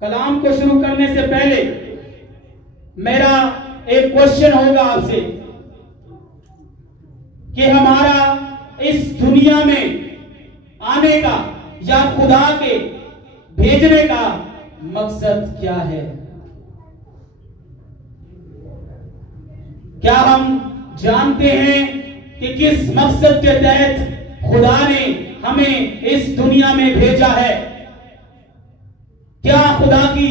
कलाम को शुरू करने से पहले मेरा एक क्वेश्चन होगा आपसे कि हमारा इस दुनिया में आने का या खुदा के भेजने का मकसद क्या है? क्या हम जानते हैं कि किस मकसद के तहत खुदा ने हमें इस दुनिया में भेजा है? क्या खुदा की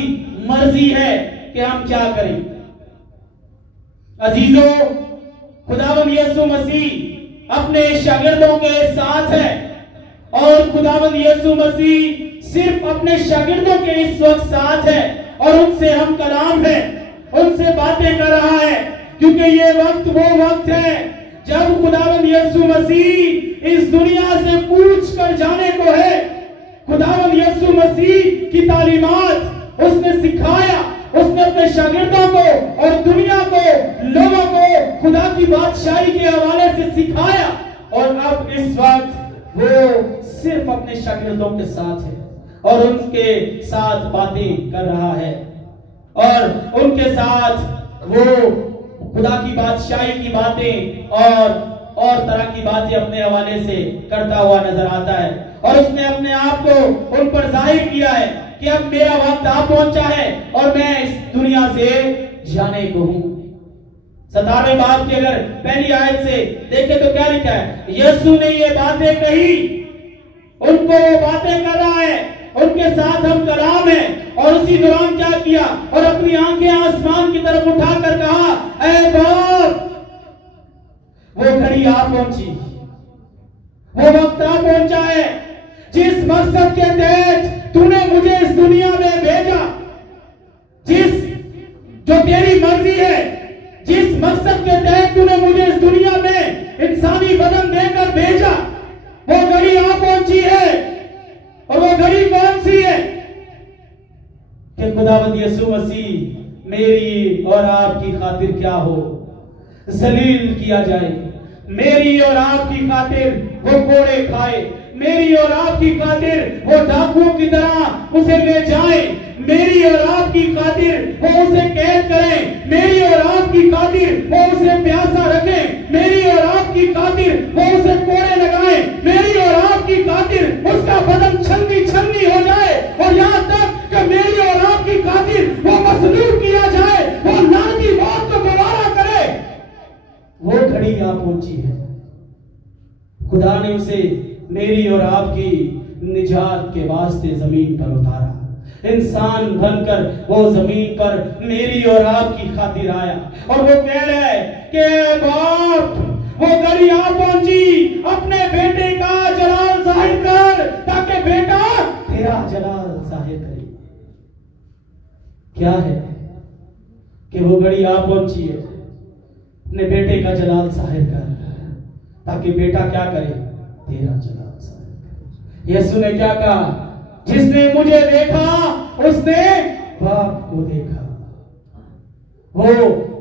मर्जी है कि हम क्या करें? अजीजों, खुदावंद यीशु मसीह अपने शागिर्दों के साथ है और खुदावंद यीशु मसीह सिर्फ अपने शागिर्दों के इस वक्त साथ है और उनसे हम कलाम है, उनसे बातें कर रहा है, क्योंकि ये वक्त वो वक्त है जब खुदावंद यीशु मसीह इस दुनिया से कूच कर जाने को है। खुदावंद यीशु मसीह की तालीमात उसने सिखाया, उसने अपने शागिर्दों को और दुनिया को, लोगों को खुदा की बादशाही के हवाले से सिखाया और अब इस वक्त वो सिर्फ अपने शागिर्दों के साथ है और उनके साथ बातें कर रहा है और उनके साथ वो खुदा की बादशाही की बातें और तरह की बातें अपने हवाले से करता हुआ नजर आता है और उसने अपने आप को उन पर जाहिर किया है कि अब मेरा वक्त आ पहुंचा है और मैं इस दुनिया से जाने को हूं। 17वें बाब की अगर पहली आयत से देखें तो क्या लिखा है? यीशु ने ये बातें कही, उनको वो बातें कर रहा है, उनके साथ हम कलाम है और उसी दौरान क्या किया और अपनी आंखें आसमान की तरफ उठाकर कहा, ऐ बाप, वो घड़ी आ पहुंची, वो वक्त आ पहुंचा है जिस मकसद के तहत तूने मुझे इस दुनिया में भेजा, जो तेरी मर्जी है, जिस मकसद के तहत तूने मुझे इस दुनिया में इंसानी बदन देकर भेजा, वो घड़ी आ पहुंची है। और वो घड़ी कौन सी है? कि खुदावंद यीशु मसीह मेरी और आपकी खातिर क्या हो, जलील किया जाए, मेरी और आपकी खातिर वो कोड़े खाए, मेरी और आपकी खातिर वो डाकुओं की तरह उसे ले जाए, मेरी और आपकी खातिर वो उसे कैद करें, मेरी और आपकी खातिर वो उसे प्यासा रखें, मेरी और आपकी खातिर वो उसे कोड़े लगाएं, मेरी और आपकी खातिर उसका बदन छलनी छलनी हो जाए और यहाँ तक कि मेरी और आपकी खातिर वो मसलूब किया जाए, वो लानती मौत को गवारा करे। वो घड़ी आ पहुंची है। खुदा ने उसे मेरी और आपकी निजात के वास्ते जमीन पर उतारा, इंसान बनकर वो जमीन पर मेरी और आपकी खातिर आया और वो कह रहा है कि बाप, वो घड़ी आ पहुंची, अपने बेटे का जलाल जाहिर कर ताकि बेटा तेरा जलाल जाहिर करे। क्या है कि वो घड़ी आ पहुंची है, अपने बेटे का जलाल जाहिर कर ताकि बेटा क्या करे, तेरा जलाल जाहिर करे। यीशु ने क्या कहा? जिसने मुझे देखा उसने बाप को देखा। वो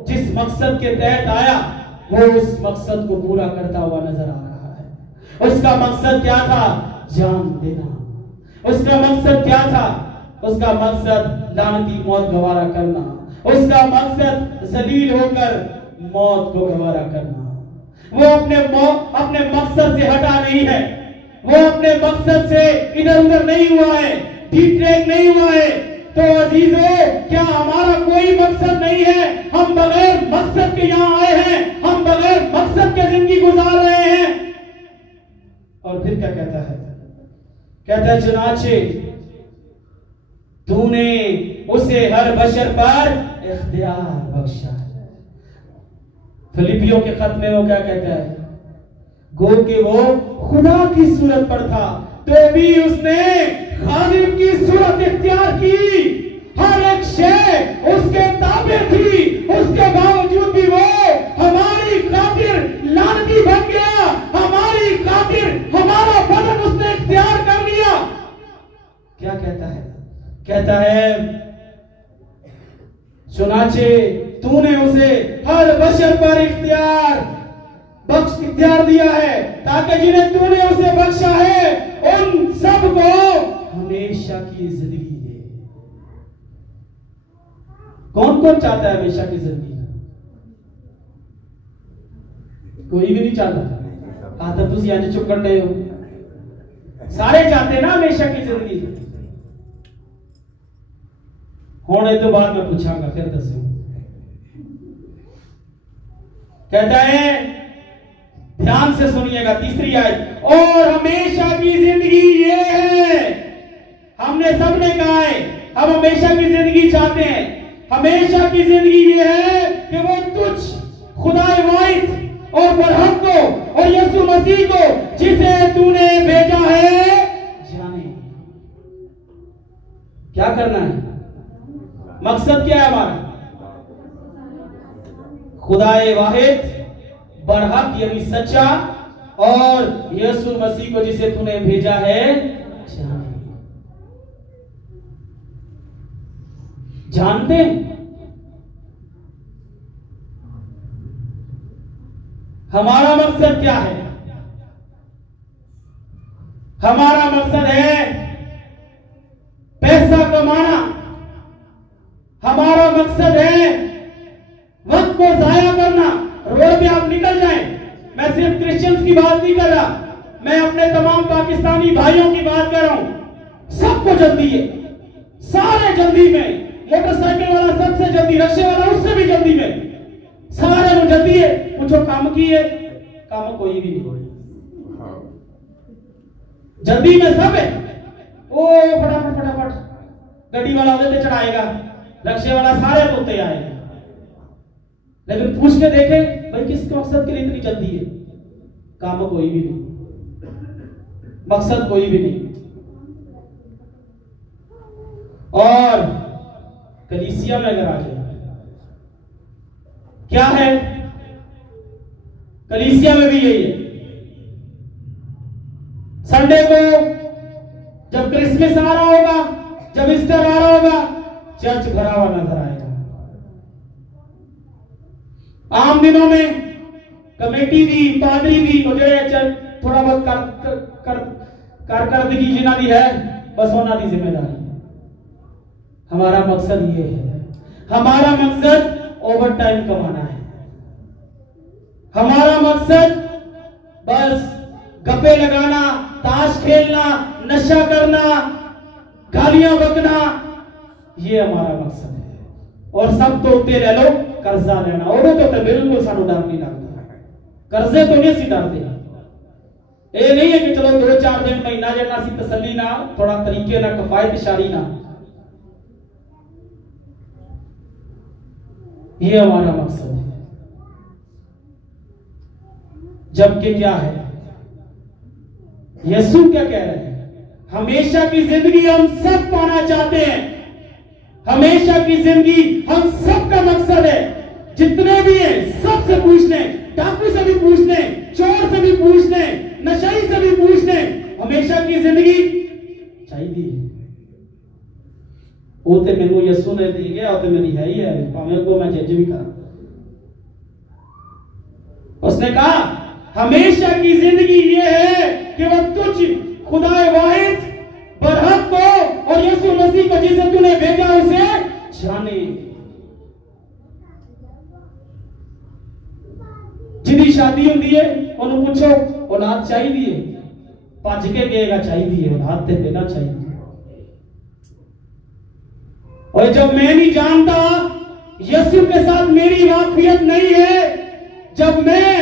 जिस मकसद के तहत आया वो उस मकसद को पूरा करता हुआ नजर आ रहा है। उसका मकसद क्या था? जान देना। उसका मकसद क्या था? उसका मकसद लानती मौत गवारा करना। उसका मकसद जलील होकर मौत को गवारा करना। वो अपने मकसद से हटा नहीं है, वो अपने मकसद से इधर उधर नहीं हुआ है, डिट्रैक्ट नहीं हुआ है। तो अजीजों, क्या हमारा कोई मकसद नहीं है? हम बगैर मकसद के यहाँ आए हैं, हम बगैर मकसद के जिंदगी गुजार रहे हैं। और फिर क्या कहता है? कहता है चुनाचे तूने उसे हर बशर पर इख्तियार बख्शा है। फिलिपियों के खत में वो क्या कहता है? गो कि वो खुदा की सूरत पर था तो भी उसने खादिम की सूरत इख्तियार की। हर एक शय उसके ताबे थी, उसके बावजूद भी वो हमारी खातिर लानती बन गया, हमारी खातिर हमारा बदन उसने इख्तियार कर लिया। क्या कहता है? कहता है सुनाचे तूने उसे हर बशर पर इख्तियार दिया है ताकि जिन्हें तूने उसे बख्शा है उन सब को हमेशा की जिंदगी दे। कौन कौन चाहता है हमेशा की जिंदगी? कोई भी नहीं चाहता। आदत तुसी आज चुप कर रहे हो। सारे चाहते हैं ना हमेशा की जिंदगी। होने तो बाद में पूछांगा, फिर दसो। कहता है, ध्यान से सुनिएगा, तीसरी आयत, और हमेशा की जिंदगी ये है। हमने सबने कहा है हम हमेशा की जिंदगी चाहते हैं। हमेशा की जिंदगी ये है कि वो तुझ खुदा वाहिद और बरहक को और यीशु मसीह को जिसे तूने भेजा है जाने। क्या करना है? मकसद क्या है हमारा? खुदाए वाहिद, बरहक यानी सच्चा, और यीशु मसीह को जिसे तूने भेजा है जाने। जानते हमारा मकसद क्या है? हमारा मकसद है पैसा कमाना। हमारा मकसद है वक्त को जाया करना। रोड पे आप निकल जाएं। मैं सिर्फ क्रिश्चियंस की बात नहीं कर रहा, मैं अपने तमाम पाकिस्तानी भाइयों की बात कर रहा हूं। सबको जल्दी है, सारे जल्दी में। मोटरसाइकिल वाला सबसे जल्दी, रिक्शे वाला उससे भी जल्दी में, सारे में जल्दी है। पूछो काम की है? काम कोई भी नहीं, जल्दी में सब है। ओ फटाफट फटाफट गड्डी वाला उधर पे चढ़ाएगा, रिक्शे वाला सारे तोते आएगा। लेकिन पूछ के देखे भाई किस मकसद के लिए इतनी जल्दी है? काम कोई भी नहीं, मकसद कोई भी नहीं। और कलीसिया में अगर आ जाए, क्या है? कलीसिया में भी यही है। संडे को जब क्रिसमस आ रहा होगा, जब ईस्टर आ रहा होगा, चर्च भरा हुआ नजर आएगा। आम दिनों में कमेटी दी, पादरी दी, थोड़ा बहुत कारकर्दगी जिन्ना दी है, बस होना दी जिम्मेदारी। हमारा मकसद ये है, हमारा मकसद ओवर टाइम कमाना है। हमारा मकसद बस गप्पे लगाना, ताश खेलना, नशा करना, गालियां बकना, ये हमारा मकसद है। और सब तोते ले लो, कर्जा लेना, और तो बिल्कुल सानू डर नहीं लगता। कर्जे तो नहीं सी डरते। ये नहीं है कि चलो 2-4 दिन महीना जना सी तसल्ली ना, थोड़ा तरीके ना, कफायत शारी ना। ये हमारा मकसद है। जबकि क्या है, यीशु क्या कह रहे हैं? हमेशा की जिंदगी हम सब पाना चाहते हैं। हमेशा की जिंदगी हम सबका मकसद है। जितने भी हैं सबसे पूछ लें, डाकू से भी पूछ लें, चोर से भी पूछ लें, नशई से भी पूछ लें, हमेशा की जिंदगी चाहिए। वो तो मैनू यीशु ने दी गया, वो तो मेरी है ही है, भावें को मैं जज भी करा। उसने कहा हमेशा की जिंदगी ये है कि वह तुझ खुदाए वाहिद, बरहक को और यीशु मसीह को जिसे तूने भेजा उसे जाने। जिदी शादी होती है उन्हें पूछो औलाद चाहिए, भज के कहेगा चाहिए, औलाद ते देना चाहिए। और जब मैं नहीं जानता, यीशु के साथ मेरी वाकफियत नहीं है, जब मैं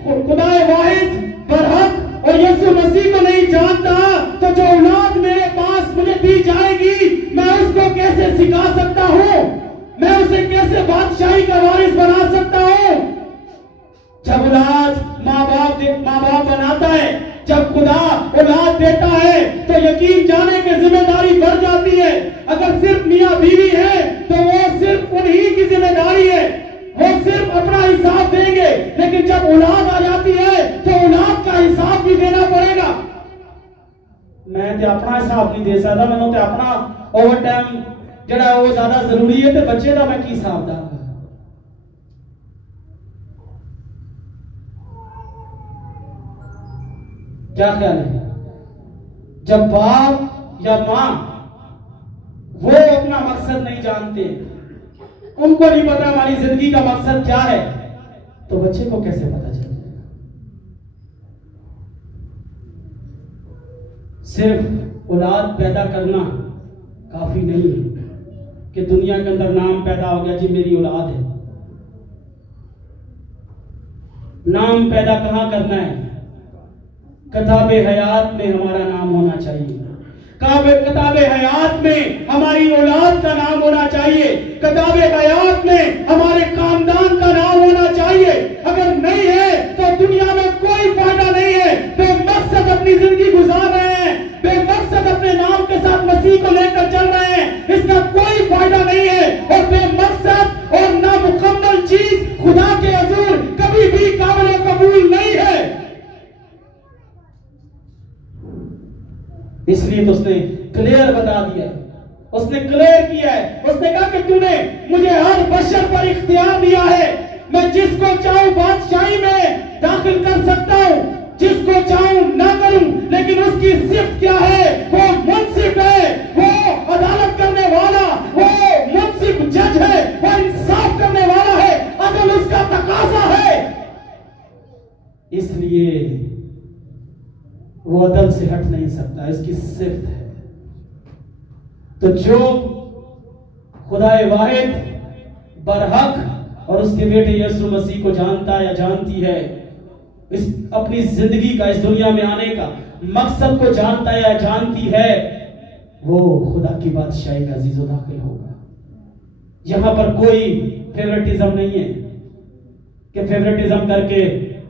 खुदाए वाहिद, बरहक और यीशु मसीह को नहीं जानता, तो जो औलाद मेरे पास मुझे दी जाएगी, मैं उसको कैसे सिखा सकता हूं? मैं उसे कैसे बादशाही का वारिस बना सकता हूं? जब औलाद माँ बाप बनाता है, जब खुदा औलाद देता है, तो यकीन जाने की जिम्मेदारी बढ़ जाती है। अगर सिर्फ मियाँ बीवी है तो वो सिर्फ उन्हीं की जिम्मेदारी है, वो सिर्फ अपना हिसाब देंगे। लेकिन जब औलाद आ जाती है तो औलाद का हिसाब भी देना पड़ेगा। मैं तो अपना हिसाब नहीं दे सकता, मैंने तो अपना ओवर टाइम जरा वो ज्यादा जरूरी है, तो बच्चे का मैं की हिसाब दा। क्या ख्याल है? जब बाप या मां वो अपना मकसद नहीं जानते, उनको नहीं पता हमारी जिंदगी का मकसद क्या है, तो बच्चे को कैसे पता चलेगा? सिर्फ औलाद पैदा करना काफी नहीं है कि दुनिया के अंदर नाम पैदा हो गया, जी मेरी औलाद है। नाम पैदा कहां करना है? किताब हयात में हमारा नाम होना चाहिए। किताब हयात में हमारी औलाद का नाम होना चाहिए। किताब हयात में हमारे खानदान का नाम होना चाहिए। अगर नहीं है तो दुनिया में कोई फायदा नहीं है। बेमकसद अपनी जिंदगी गुजार रहे हैं, बेमकसद अपने नाम के साथ मसीह को लेकर चल रहे हैं, इसका कोई फायदा नहीं है। और बेमकसद और नामुकम्मल चीज खुदा के हजूर कभी भी काबिल कबूल नहीं है। इसलिए तो उसने क्लियर बता दिया है, उसने क्लियर किया है। उसने कहा कि तूने मुझे हर बशर पर इख्तियार दिया है, मैं जिसको चाहूं बादशाही में दाखिल कर सकता हूं, जिसको चाहूं ना करूं। लेकिन उसकी सिर्फ क्या है? वो मुंसिफ है, वो अदालत करने वाला, वो मुंसिफ जज है, वो इंसाफ करने वाला है। अदल उसका तकाजा है, इसलिए वो अदल से हट नहीं सकता, इसकी सिफ्त है। तो जो खुदाए वाहिद बरहक और उसके बेटे यीशु मसीह को जानता है या जानती है, इस अपनी जिंदगी का, इस दुनिया में आने का मकसद को जानता है या जानती है, वो खुदा की बादशाही में अजीज़ो दाखिल होगा। यहां पर कोई फेवरेटिज्म नहीं है कि फेवरेटिज्म करके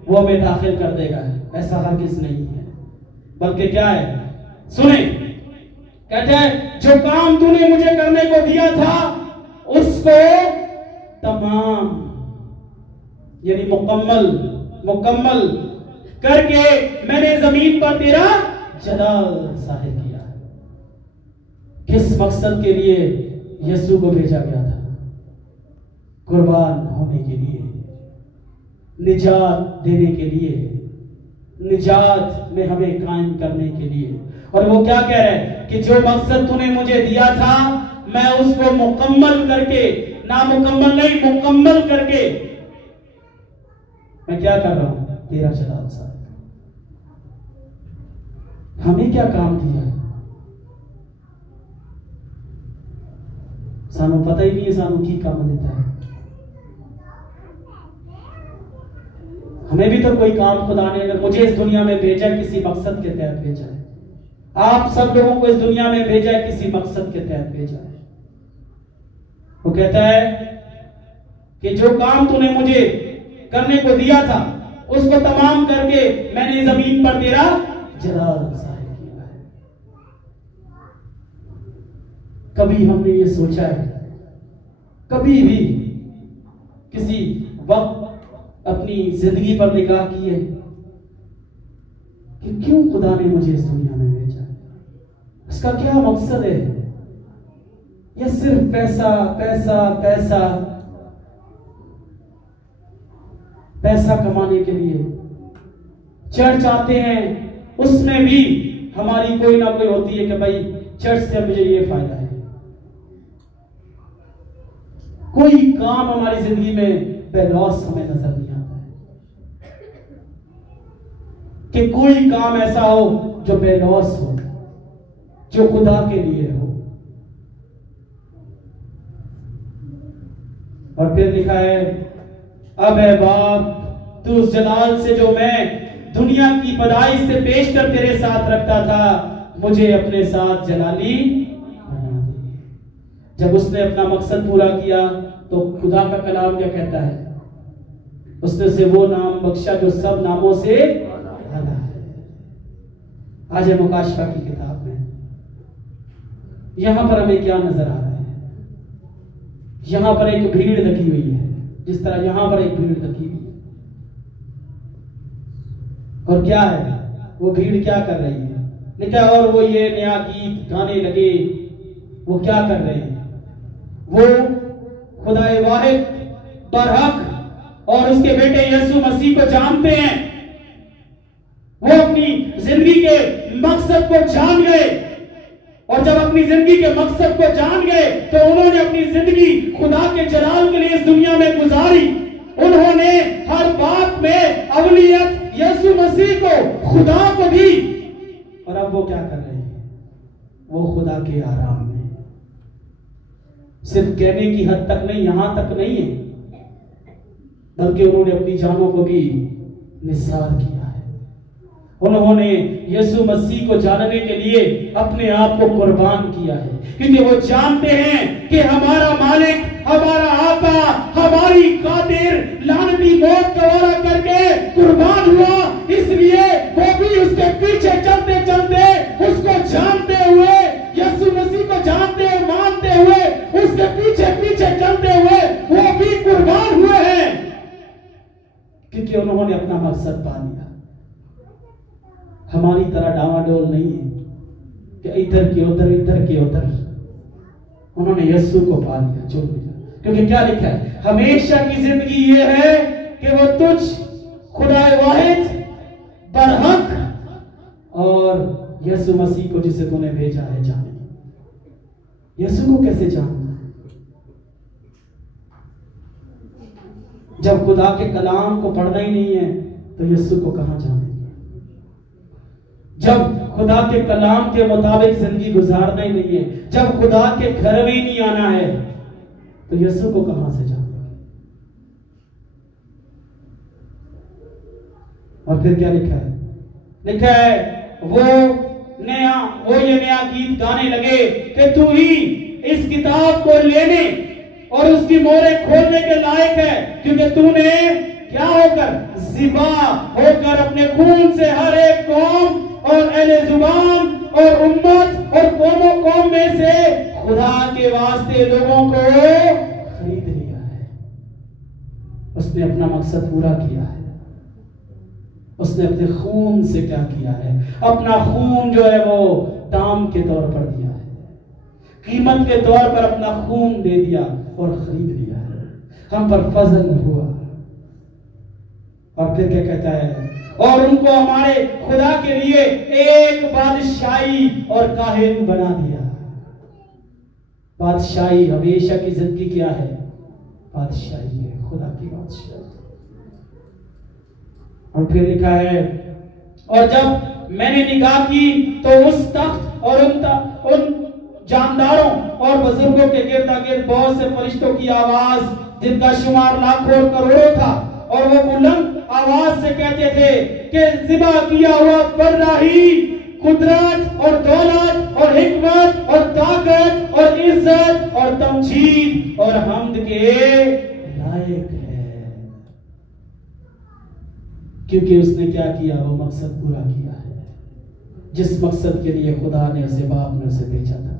वो हमें दाखिल कर देगा, ऐसा हरगिज़ नहीं है। बल्कि क्या है? सुने, कहते हैं जो काम तूने मुझे करने को दिया था उसको तमाम यानी मुकम्मल करके मैंने जमीन पर तेरा जलाल जाहिर किया। किस मकसद के लिए यीशु को भेजा गया था? कुर्बान होने के लिए, निजात देने के लिए, निजात में हमें कायम करने के लिए। और वो क्या कह रहे हैं कि जो मकसद तूने मुझे दिया था मैं उसको मुकम्मल करके, नामुकम्मल नहीं, मुकम्मल करके मैं क्या कर रहा हूं? तेरा जलाल सा। हमें क्या काम दिया है? सानू पता ही नहीं है सानू की काम देता है। हमें भी तो कोई काम खुदा ने, अगर मुझे इस दुनिया में भेजा किसी मकसद के तहत भेजा है, आप सब लोगों को इस दुनिया में भेजा है किसी मकसद के तहत भेजा है। वो कहता है कि जो काम तूने मुझे करने को दिया था उसको तमाम करके मैंने जमीन पर तेरा जलाल जाहिर किया है। कभी हमने ये सोचा है, कभी भी किसी वक्त अपनी जिंदगी पर निगाह की है कि क्यों खुदा ने मुझे इस दुनिया में भेजा? इसका क्या मकसद है? या सिर्फ पैसा पैसा पैसा पैसा कमाने के लिए चर्च आते हैं, उसमें भी हमारी कोई ना कोई होती है कि भाई चर्च से मुझे ये फायदा है। कोई काम हमारी जिंदगी में बेलौस हमें नजर नहीं आता है कि कोई काम ऐसा हो जो बेलौस हो, जो खुदा के लिए हो। और फिर लिखा है, अब है बाप तू उस जलाल से जो मैं दुनिया की पैदाइश से पेश कर तेरे साथ रखता था, मुझे अपने साथ जलाली बना दे। जब उसने अपना मकसद पूरा किया तो खुदा का कलाम क्या कहता है? उसने उसे वो नाम बख्शा जो सब नामों से आला है। आज है मुकाशफा की किताब में, यहां पर हमें क्या नजर आ रहा है? यहां पर एक भीड़ लगी हुई है, जिस तरह यहां पर एक भीड़ लगी हुई है। और क्या है वो भीड़ क्या कर रही है? लिखा और वो ये नया गीत गाने लगे। वो क्या कर रहे हैं? वो खुदाए वाहिद बरहक और उसके बेटे यीशु मसीह को जानते हैं। वो अपनी जिंदगी के मकसद को जान गए और जब अपनी जिंदगी के मकसद को जान गए तो उन्होंने अपनी जिंदगी खुदा के जलाल के लिए इस दुनिया में गुजारी। उन्होंने हर बात में अवलियत यीशु मसीह को, खुदा को दी। और अब वो क्या कर रहे हैं? वो खुदा के आराम में, सिर्फ कहने की हद तक नहीं, यहां तक नहीं है, बल्कि उन्होंने अपनी जानों को भी निसार किया है। उन्होंने यीशु मसीह को जानने के लिए अपने आप को कुर्बान किया है, क्योंकि वो जानते हैं कि हमारा मालिक, हमारा आका, हमारी खातिर लानती मौत का वादा करके कुर्बान हुआ। इसलिए वो भी उसके पीछे चलते चलते, उसको जानते हुए, यीशु मसीह को जानते हुए, मानते हुए, उसके पीछे पीछे चलते हुए वो भी कुर्बान हुए हैं, क्योंकि उन्होंने अपना मकसद पा लिया। हमारी तरह डावाडोल नहीं है कि इधर के उधर, इधर के उधर। उन्होंने यीशु को पा लिया, चुन लिया, क्योंकि क्या लिखा है? हमेशा की जिंदगी ये है कि वो तुझ खुदाए वाहिद, बरहक और यीशु मसीह को, जिसे तूने भेजा है, जाने। यीशु को कैसे जानना? जब खुदा के कलाम को पढ़ना ही नहीं है तो यीशु को कहां जानेंगे? जब खुदा के कलाम के मुताबिक जिंदगी गुजारना ही नहीं है, जब खुदा के घर में ही नहीं आना है, तो यीशु को कहां से जानेंगे? और फिर क्या लिखा है? लिखा है वो ये नया गीत गाने लगे कि तू ही इस किताब को लेने और उसकी मोहरें खोलने के लायक है, क्योंकि तूने क्या होकर, ज़िबा होकर अपने खून से हर एक कौम और अहले जुबान और उम्मत और कौम में से खुदा के वास्ते लोगों को खरीद लिया है। उसने अपना मकसद पूरा किया है। उसने अपने खून से क्या किया है? अपना खून जो है वो दाम के तौर पर दिया है, कीमत के तौर पर अपना खून दे दिया और खरीद लिया है। हम पर फजल हुआ। और फिर क्या कहता है? और उनको हमारे खुदा के लिए एक बादशाही और काहिन बना दिया। बादशाही, हमेशा की जिंदगी क्या है? बादशाही है, खुदा की बादशाही। और फिर लिखा है, और जब मैंने निगाह की तो उस तख्त और उन जानदारों और बुजुर्गों के गिर्दा गिर्द बहुत से फरिश्तों की आवाज, जिनका शुमार लाखों करोड़ों था, और वो बुलंद आवाज से कहते थे कि ज़िबा किया हुआ बर्राही, कुदरत और दौलत और हिकमत और ताकत और इज्जत और तमजीद और हम्द के लायक है, क्योंकि उसने क्या किया? वो मकसद पूरा किया है, जिस मकसद के लिए खुदा ने उसे, बाप ने उसे भेजा था,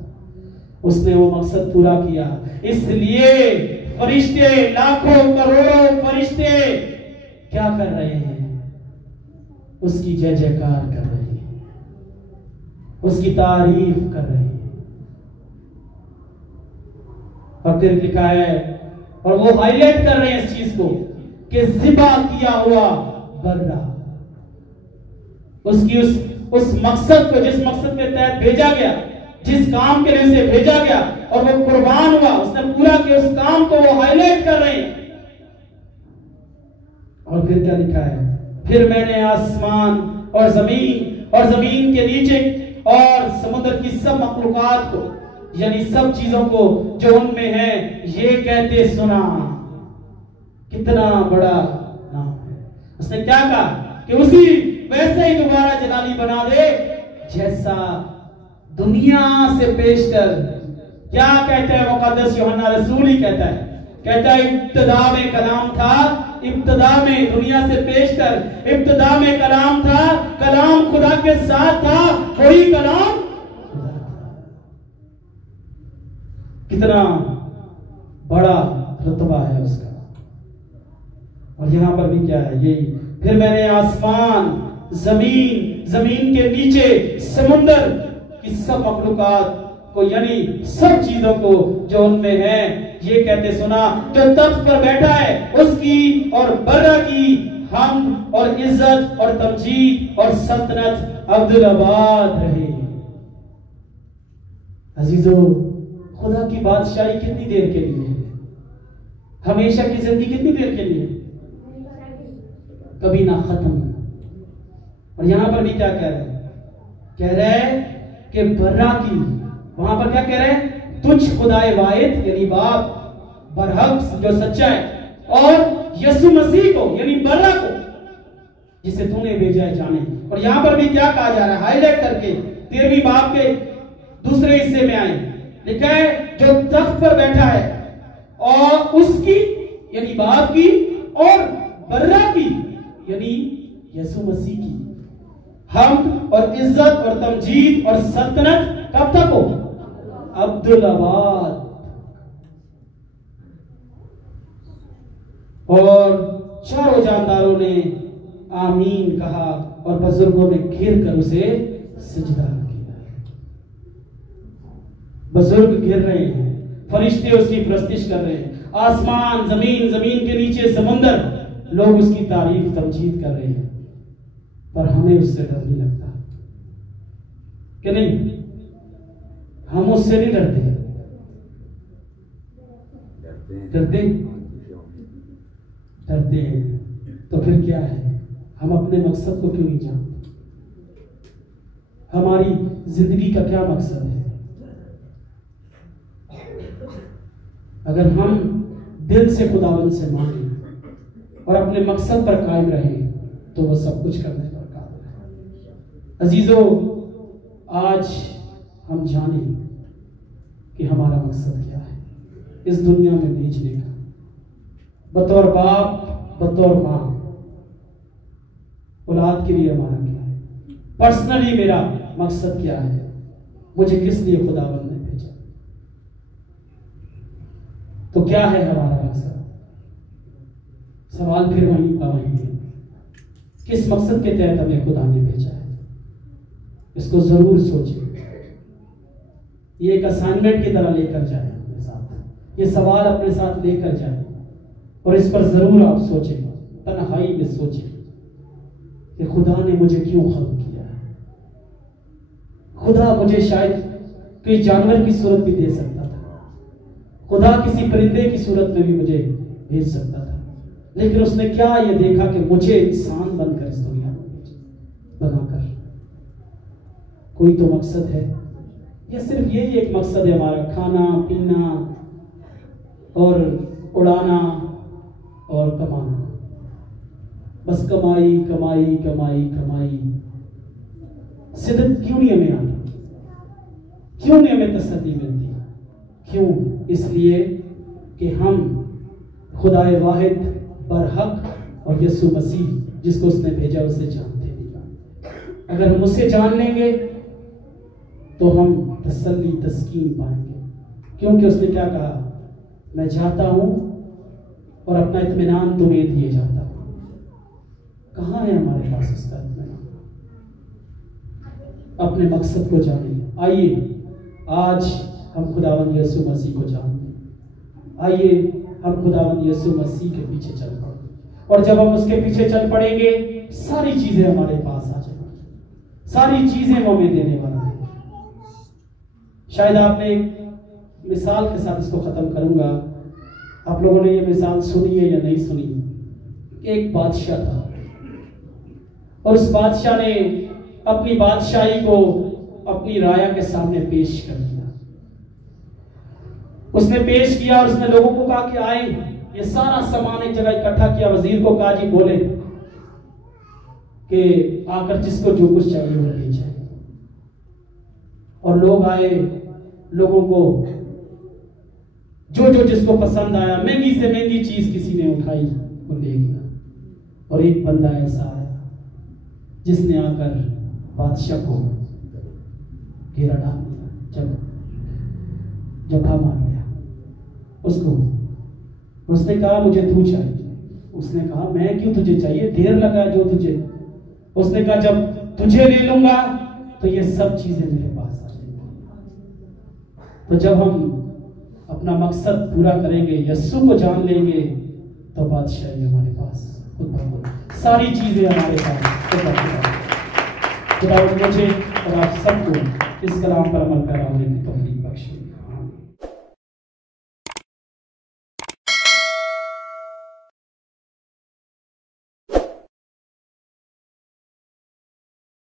उसने वो मकसद पूरा किया। इसलिए फरिश्ते, लाखों करोड़ों फरिश्ते क्या कर रहे हैं? उसकी जय जयकार कर रहे हैं, उसकी तारीफ कर रहे हैं। और फिर लिखा है, और वो हाईलाइट कर रहे हैं इस चीज को कि ज़िबा किया हुआ बर्रा, उसकी उस मकसद को, जिस मकसद के तहत भेजा गया, जिस काम के लिए उसे भेजा गया और वो कुर्बान हुआ, उसने पूरा किया, उस काम को वो हाईलाइट कर रहे हैं। और फिर क्या लिखा है? फिर मैंने आसमान और जमीन के नीचे और समुद्र की सब मखलूकात को, यानी सब चीजों को जो उनमें है, ये कहते सुना, कितना बड़ा नाम है। उसने क्या कहा कि उसी वैसे ही दोबारा जलाली बना दे जैसा दुनिया से पेशतर। क्या कहते हैं मुकद्दस यूहन्ना रसूल ही कहता है इब्तिदा में कलाम था, इब्तिदा में दुनिया से पेशतर, इब्तिदा में कलाम था, कलाम खुदा के साथ था, वही कलाम खुदा था। कितना बड़ा रुतबा है उसका। और यहां पर भी क्या है? यही, फिर मैंने आसमान, जमीन के नीचे समुंदर की सब मखलूकात को, यानी सब चीजों को जो उनमें है, ये कहते सुना, जो तख्त पर बैठा है उसकी और बर्रा की हमद और इज्जत और तमजीद और सल्तनत अब्दुल आबाद रहे। अजीजों, खुदा की बादशाही कितनी देर के लिए है? हमेशा की जिंदगी कितनी देर के लिए? कभी ना खत्म। और यहां पर भी क्या कह रहे हैं? कह रहे हैं कि बर्रा की, वहां पर क्या कह रहे हैं? तुझ खुदाए वाहिद यानी बाप बरहक जो सच्चा है, और यीशु मसीह को यानी बर्रा को जिसे तूने भेजा है जाने। और यहां पर भी क्या कहा जा रहा है? हाईलाइट करके 13वीं बाब के दूसरे हिस्से में आए, लिखा है जो तख्त पर बैठा है और उसकी यानी बाप की और बर्रा की यानी यीशु मसीह की हमद और इज्जत और तमजीद और सल्तनत कब तक हो? अब्दुल आबाद। और चारों जानदारों ने आमीन कहा और बुजुर्गों ने घिर कर उसे सजदा किया। बुजुर्ग घिर रहे हैं, फरिश्ते उसकी प्रस्तिश कर रहे हैं, आसमान जमीन, जमीन के नीचे समुंदर, लोग उसकी तारीफ तमजीद कर रहे हैं। पर हमें उससे डर नहीं लगता कि नहीं? हम उससे नहीं डरते। डरते हैं तो फिर क्या है? हम अपने मकसद को क्यों नहीं जानते? हमारी जिंदगी का क्या मकसद है? अगर हम दिल से खुदावंद से मांगे और अपने मकसद पर कायम रहे तो वो सब कुछ करने पर काबिल है। अजीजों, आज हम जाने कि हमारा मकसद क्या है इस दुनिया में भेजने का। बतौर बाप, बतौर माँ, औलाद के लिए हमारा क्या है? पर्सनली मेरा मकसद क्या है? मुझे किस लिए खुदावंद ने भेजा? तो क्या है हमारा मकसद? सवाल फिर वहीं का वहीं है। किस मकसद के तहत हमें खुदा ने भेजा है? इसको जरूर सोचिए। ये एक असाइनमेंट की तरह लेकर जाए अपने साथ, ये सवाल अपने साथ लेकर जाए और इस पर जरूर आप सोचें, तन्हाई में सोचें कि खुदा ने मुझे क्यों खल्क किया है। खुदा मुझे शायद कोई जानवर की सूरत भी दे सकता था, खुदा किसी परिंदे की सूरत में भी मुझे भेज सकता था, लेकिन उसने क्या ये देखा कि मुझे इंसान बनकर इस दुनिया में बनाकर। कोई तो मकसद है, या सिर्फ यही एक मकसद है हमारा? खाना पीना और उड़ाना और कमाना, बस कमाई कमाई कमाई कमाई। सिद्दत क्यों नहीं हमें आती? क्यों नहीं हमें तसल्ली मिलती? क्यों? इसलिए कि हम खुदाए वाहिद बरहक और यीशु मसीह जिसको उसने भेजा उसे जानते नहीं। अगर हम उसे जान लेंगे तो हम तसल्ली तस्कीन पाएंगे, क्योंकि उसने क्या कहा? मैं जाता हूं और अपना इत्मीनान तुम्हें दिए जाता हूं। कहां है हमारे पास उसका इत्मीनान? अपने मकसद को जानिए। आइए आज हम खुदावंद यीशु मसीह को जानते। आइए हम खुदावंद यीशु मसीह के पीछे चल पड़े, और जब हम उसके पीछे चल पड़ेंगे सारी चीजें हमारे पास आ जाएंगी, सारी चीजें वो हमें देने वाला है। शायद आपने एक मिसाल के साथ इसको खत्म करूंगा। आप लोगों ने ये मिसाल सुनी है या नहीं सुनी? एक बादशाह था और उस बादशाह ने अपनी बादशाही को अपनी राया के सामने पेश कर दिया। उसने पेश किया और उसने लोगों को कहा कि आए, ये सारा सामान एक जगह इकट्ठा किया। वजीर को कहा जी बोले कि आकर जिसको जो कुछ चाहिए वो ले जाए। और लोग आए, लोगों को जो जो जिसको पसंद आया, महंगी से महंगी चीज किसी ने उठाई वो ले गया। और एक बंदा ऐसा आया जिसने आकर बादशाह को घेरा डाल दिया, जफा मार दिया उसको। उसने कहा मुझे तू चाहिए। उसने कहा मैं क्यों तुझे चाहिए, ढेर लगा जो तुझे। उसने कहा जब तुझे ले लूंगा तो ये सब चीजें मेरे पास आ जाएंगी। तो जब हम अपना मकसद पूरा करेंगे, यीशु को जान लेंगे, तो बादशाही हमारे पास खुद ब खुद, सारी चीजें हमारे पास खुद ब खुद। खुदा मुझे और आप सबको इस कलाम पर अमल कराने की तौफीक